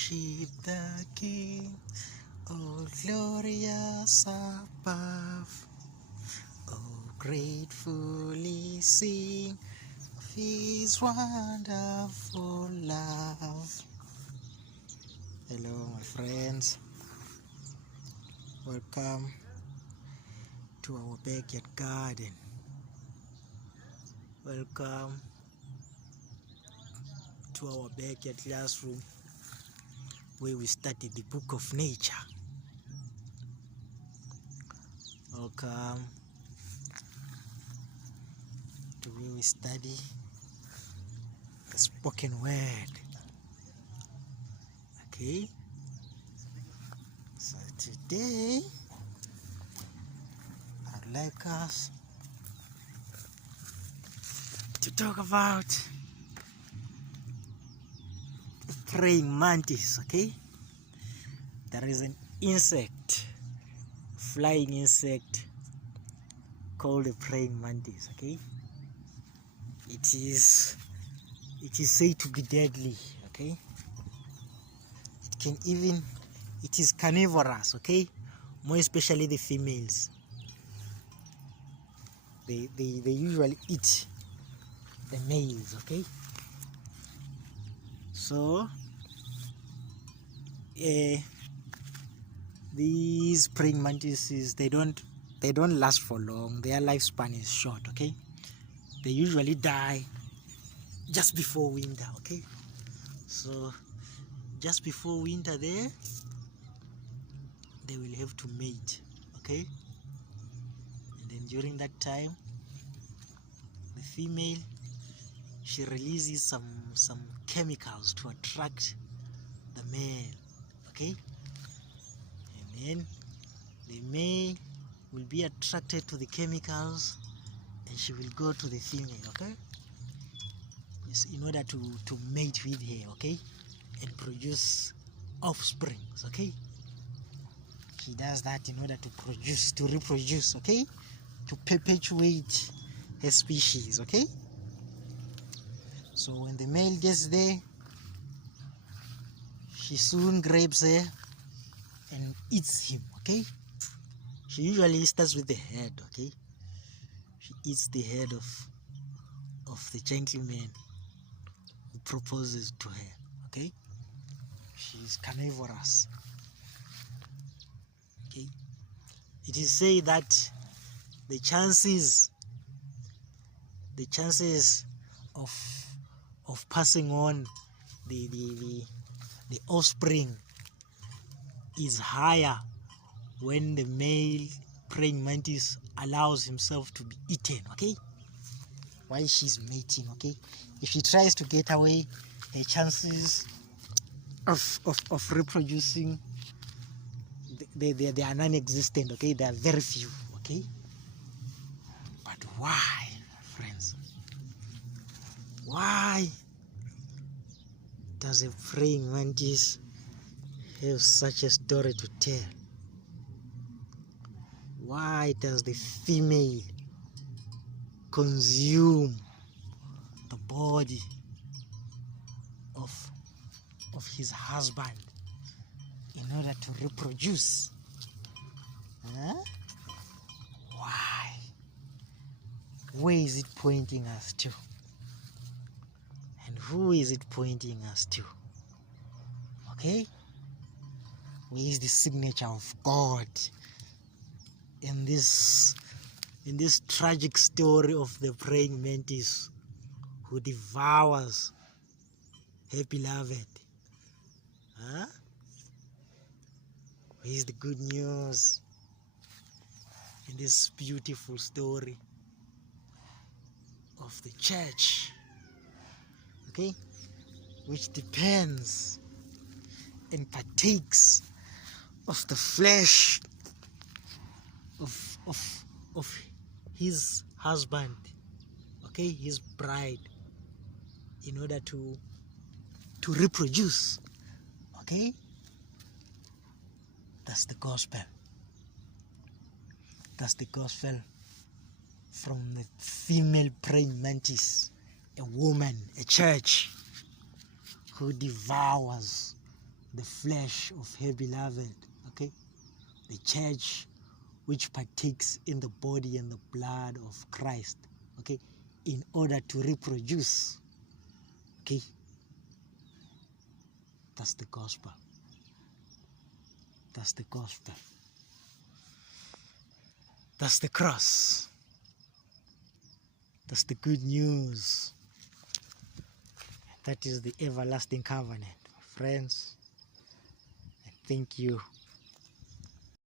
worship the King, oh glorious above. Oh, gratefully sing of His wonderful love. Hello, my friends. Welcome to our backyard garden. Welcome to our backyard classroom where we study the book of nature. Welcome to where we study the spoken word. Okay, so today I'd like us to talk about the praying mantis. Okay, there is an insect, flying insect called the praying mantis. Okay, it is said to be deadly. Okay, it is carnivorous. Okay, more especially the females. They usually eat the males. Okay, so these praying mantises, they don't last for long. Their lifespan is short. Okay, they usually die just before winter. Okay, so just before winter they will have to mate. Okay, and then during that time the female, she releases some chemicals to attract the male. Okay, and then the male will be attracted to the chemicals and she will go to the female. Okay, yes, in order to mate with her. Okay, and produce offsprings. Okay, she does that in order to reproduce. Okay, to perpetuate her species. Okay, so when the male gets there, she soon grabs her and eats him. Okay, she usually starts with the head. Okay, she eats the head of the gentleman who proposes to her. Okay, she is carnivorous. Okay, it is said that the chances of passing on the offspring is higher when the male praying mantis allows himself to be eaten. Okay, while she's mating. Okay, if she tries to get away, her chances of reproducing, they are non-existent. Okay, they are very few. Okay, but why, friends? Why does a praying mantis have such a story to tell? Why does the female consume the body of his husband in order to reproduce? Huh? Why? Where is it pointing us to? And who is it pointing us to? Okay? Where is the signature of God in this tragic story of the praying mantis who devours her beloved? Huh? Where is the good news in this beautiful story of the church? Okay, which depends and partakes of the flesh of his husband, okay, his bride, in order to reproduce. Okay, that's the gospel. That's the gospel from the female praying mantis, a woman, a church who devours the flesh of her beloved, okay? The church which partakes in the body and the blood of Christ, okay? In order to reproduce, okay? That's the gospel. That's the gospel. That's the cross. That's the good news. That is the everlasting covenant, my friends. And thank you.